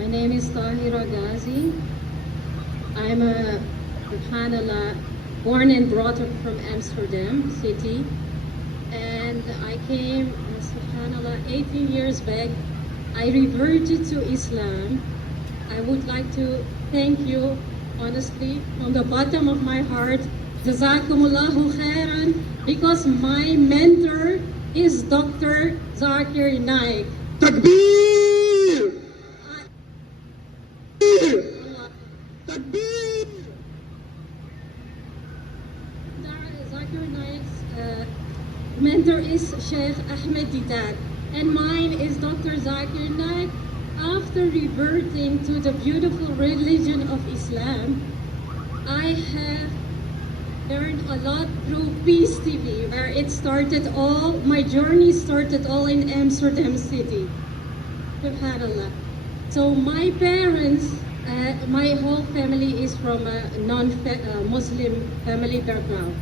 My name is Tahira Ghazi. I'm a, subhanallah, born and brought up from Amsterdam city. And I came, subhanallah, 18 years back. I reverted to Islam. I would like to thank you, honestly, from the bottom of my heart. Jazakumullahu khairan, because my mentor is Dr. Zakir Naik. Takbir! Takbir! Zakir Naik's mentor is Sheikh Ahmed Didat, and mine is Dr. Zakir Naik. After reverting to the beautiful religion of Islam, I have learned a lot through Peace TV, where it started all, my journey started all in Amsterdam city. SubhanAllah. So my parents, my whole family is from a non-Muslim family background.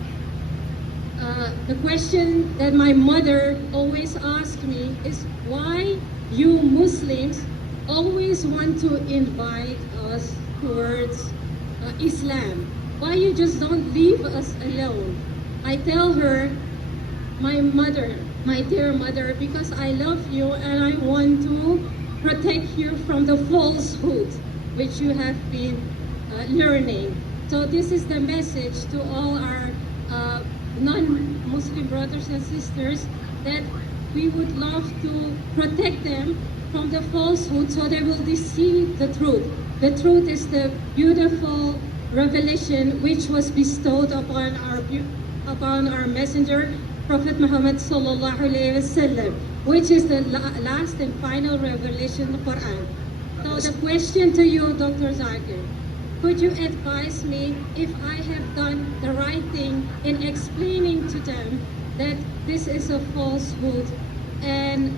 The question that my mother always asked me is, why you Muslims always want to invite us towards Islam? Why you just don't leave us alone? I tell her, my mother, my dear mother, because I love you and I want to protect you from the falsehood which you have been learning. So this is the message to all our non-Muslim brothers and sisters, that we would love to protect them from the falsehood so they will deceive the truth. The truth is the beautiful revelation which was bestowed upon our messenger, Prophet Muhammad sallallahu alaihi wasallam, which is the last and final revelation of the Quran. So the question to you, Dr. Zakir, could you advise me if I have done the right thing in explaining to them that this is a falsehood, and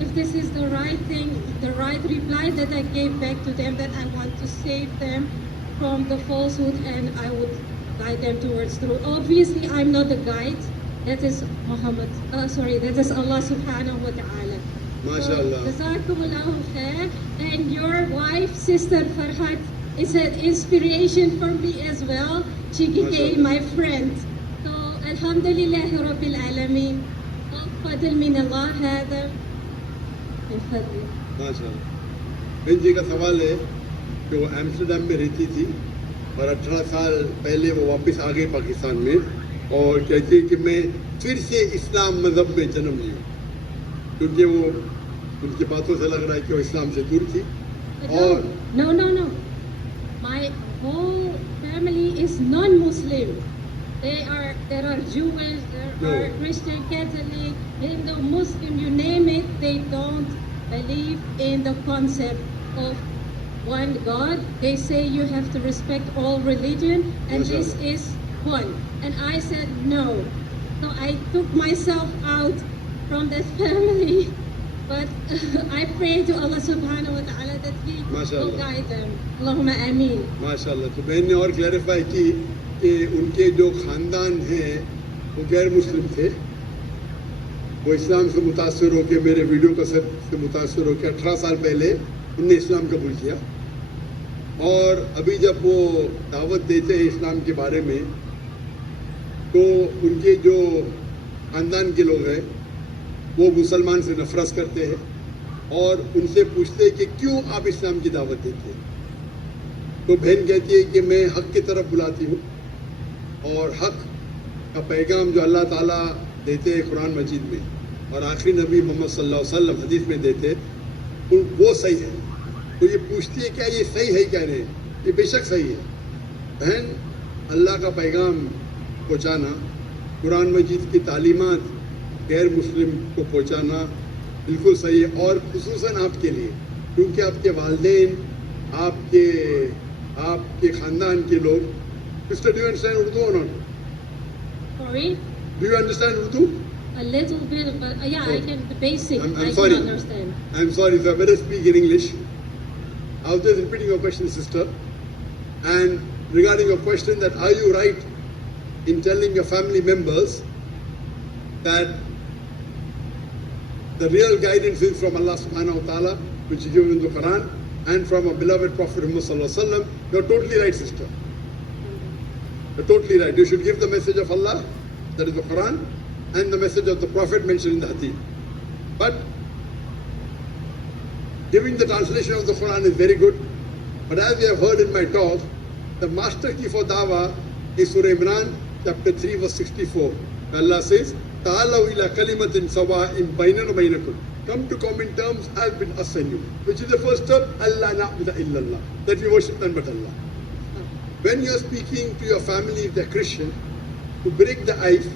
if this is the right thing, the right reply that I gave back to them, that I want to save them from the falsehood and I would guide them towards truth. Obviously, I'm not the guide. That is that is Allah subhanahu wa ta'ala. MashaAllah. Jazakumullahu khair. And your wife, Sister Farhat, is an inspiration for me as well. She became my friend. So, Alhamdulillahi Rabbil Alameen. Fadl min Allah hada. माशाल्लाह। बहन जी का सवाल है कि वो Amsterdam में रहती थी और 18 साल पहले वो वापस आ गई पाकिस्तान में और कहती है कि मैं फिर से इस्लाम मज़हब में जन्म ली, क्योंकि वो उनकी बातों से लग रहा है कि वो इस्लाम से दूर थी। और No. My whole family is non-Muslim. There are Jewish, there are Christian, Catholic, Hindu, Muslim, you name it. They don't believe in the concept of one God. They say you have to respect all religion, and this is one. And I said no. So I took myself out from that family. But I pray to Allah subhanahu wa ta'ala that He will guide them. Allahumma ameen. माशाल्लाह। तो बहन ने और clarify की कि उनके जो खानदान हैं वो गैर मुस्लिम थे, वो इस्लाम से मुतासर होकर, मेरे वीडियो कैसेट से मुतासर होकर 18 साल पहले उनने इस्लाम कबूल किया। और अभी जब वो दावत देते हैं इस्लाम के बारे में, तो उनके जो खानदान के लोग हैं वो मुसलमान से नफरत करते हैं और उनसे पूछते हैं कि क्यों आप इस्लाम की दावत देते हैं। तो बहन कहती है कि मैं हक की तरफ बुलाती हूँ और हक का पैगाम जो अल्लाह ताला देते हैं कुरान मजीद में और आखिरी नबी मोहम्मद सल्लल्लाहु अलैहि वसल्लम हदीस में देते हैं, वो सही है। तो ये पूछती है क्या ये सही है, क्या नहीं? ये बेशक सही है बहन। अल्लाह का पैगाम पहुँचाना, कुरान मजीद की तालीमात गैर मुस्लिम को पहुँचाना बिल्कुल सही है, और खुसूसन आपके लिए, क्योंकि आपके वालिदैन, आपके ख़ानदान के लोग। Sister, do you understand Urdu or not? Sorry? Do you understand Urdu? A little bit, but yeah, I can, the basic, I'm I sorry. can understand. I'm sorry, so I better speak in English. I was just repeating your question, sister. And regarding your question, that are you right in telling your family members that The real guidance is from Allah subhanahu wa ta'ala, which is given in the Quran, and from our beloved Prophet Muhammad sallallahu alaihi wasallam. You're totally right, sister. You're totally right. You should give the message of Allah, that is the Quran, and the message of the Prophet mentioned in the Hadith. But giving the translation of the Quran is very good. But as we have heard in my talk, the master key for dawah is Surah Imran, chapter 3, verse 64. Allah says, Ta'alaw ila kalimatin sawa'in bainana wa bainakum. Come to common terms as between us and you. Which is the first term, Allah na'budu illallah. That we worship none but Allah. When you are speaking to your family, if they are Christian, to break the ice,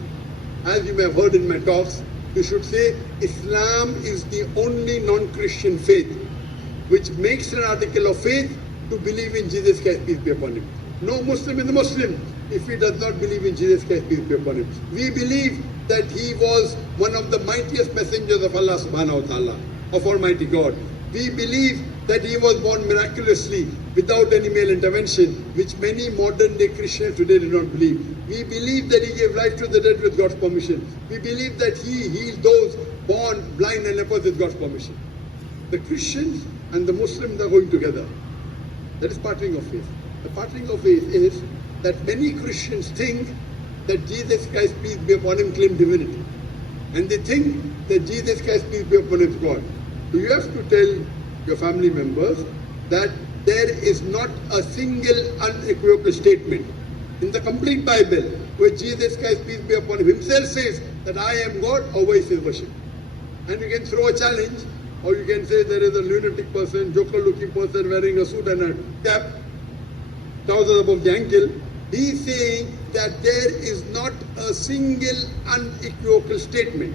as you may have heard in my talks, you should say, Islam is the only non-Christian faith which makes an article of faith to believe in Jesus Christ, peace be upon him. No Muslim is a Muslim if he does not believe in Jesus Christ, peace be upon him. We believe that he was one of the mightiest messengers of Allah subhanahu wa ta'ala, of Almighty God. We believe that he was born miraculously without any male intervention, which many modern day Christians today do not believe. We believe that he gave life to the dead with God's permission. We believe that he healed those born blind and lepers with God's permission. The Christians and the Muslims are going together. That is parting of faith. The parting of faith is that many Christians think that Jesus Christ, peace be upon him, claimed divinity. And they think that Jesus Christ, peace be upon him, is God. So you have to tell your family members that there is not a single unequivocal statement in the complete Bible where Jesus Christ, peace be upon him, himself says that I am God, or where he says worship. And you can throw a challenge, or you can say there is a lunatic person, joker-looking person wearing a suit and a cap, trousers above the ankle. He is saying that there is not a single unequivocal statement,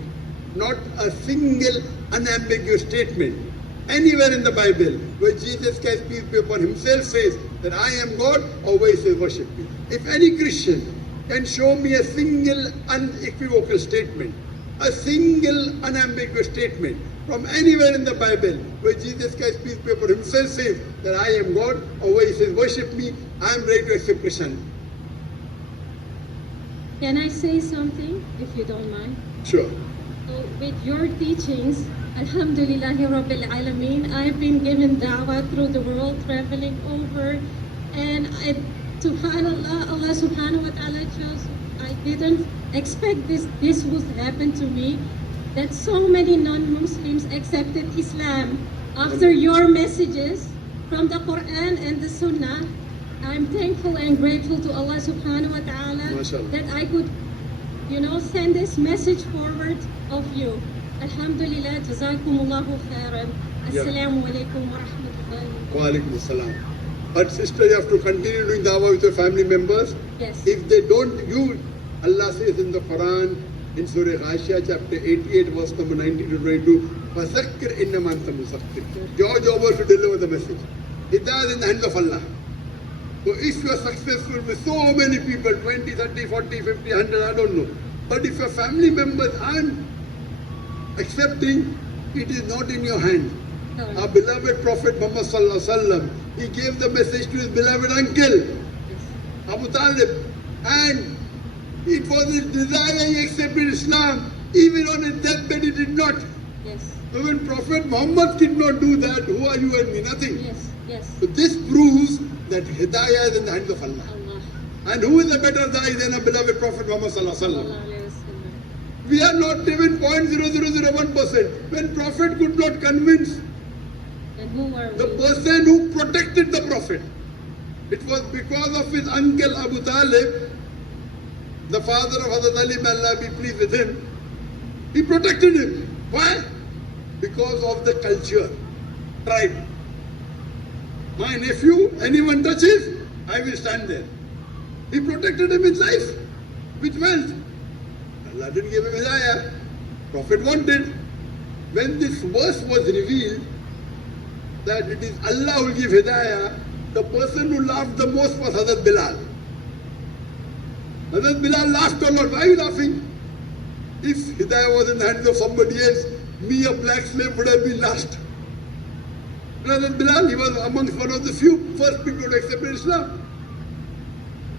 not a single unambiguous statement anywhere in the Bible where Jesus Christ, peace be upon himself, says that I am God, or where he says worship me. If any Christian can show me a single unequivocal statement, a single unambiguous statement from anywhere in the Bible where Jesus Christ, peace be upon himself, says that I am God, or where he says worship me, I am ready to accept Christianity. Can I say something, if you don't mind? Sure. So with your teachings, Alhamdulillahi Rabbil Alameen, I've been given da'wah through the world, traveling over, and subhanallah, Allah subhanahu wa ta'ala chose. I didn't expect this would happen to me, that so many non-Muslims accepted Islam after your messages from the Quran and the Sunnah. I'm thankful and grateful to Allah subhanahu wa ta'ala that I could, send this message forward of you. Alhamdulillah, jazakumullahu khairan. Assalamu alaikum wa rahmatullahi Wa alaikum assalam. But sister, you have to continue doing dawah with your family members. Yes. If they don't, Allah says in the Quran, in Surah Ghashiyah, chapter 88, verse number 19 to 22, فَذَكِّرْ إِنَّمَا أَنْتَ مُذَكِّرٌ. Your job was to deliver the message. Hidayah is in the hands of Allah. So if you are successful with so many people, 20, 30, 40, 50, 100, I don't know. But if your family members aren't accepting, it is not in your hand. Our beloved Prophet Muhammad sallallahu alaihi wasallam, he gave the message to his beloved uncle, Abu Talib, and it was his desire he accepted Islam. Even on his deathbed he did not. Yes. So when Prophet Muhammad did not do that, who are you and me? Nothing. Yes, yes. So this proves that Hidayah is in the hands of Allah. Allah. And who is a better Dai than our beloved Prophet Muhammad sallallahu alaihi wasallam? Sallallahu alaihi wasallam. We are not even 0.0001%. When Prophet could not convince And who are the we? person who protected the Prophet, it was because of his uncle Abu Talib, the father of Hazrat Ali, may Allah be pleased with him. He protected him. Why? Because of the culture, tribe. My nephew, anyone touches, I will stand there. He protected him with life, with wealth. Allah didn't give him hidayah. Prophet wanted. When this verse was revealed, that it is Allah who will give hidayah, the person who laughed the most was Hazrat Bilal. Hazrat Bilal laughed a lot. Why are you laughing? If hidayah was in the hands of somebody else, me, a black slave, would have been lost. Hazrat Bilal, he was amongst one of the few first people to accept Islam.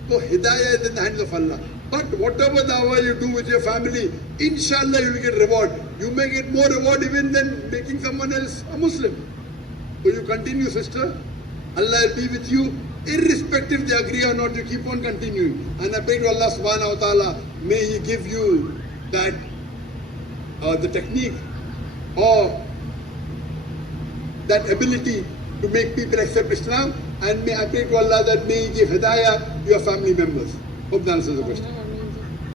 So hidayah is in the hands of Allah. But whatever dawah you do with your family, inshallah you will get reward. You may get more reward even than making someone else a Muslim. So you continue, sister. Allah will be with you, irrespective they agree or not, you keep on continuing. And I pray to Allah subhanahu wa ta'ala, may He give you that, the technique or that ability to make people accept Islam. And may I pray to Allah that may He give hidayah to your family members. Hope that answers the question.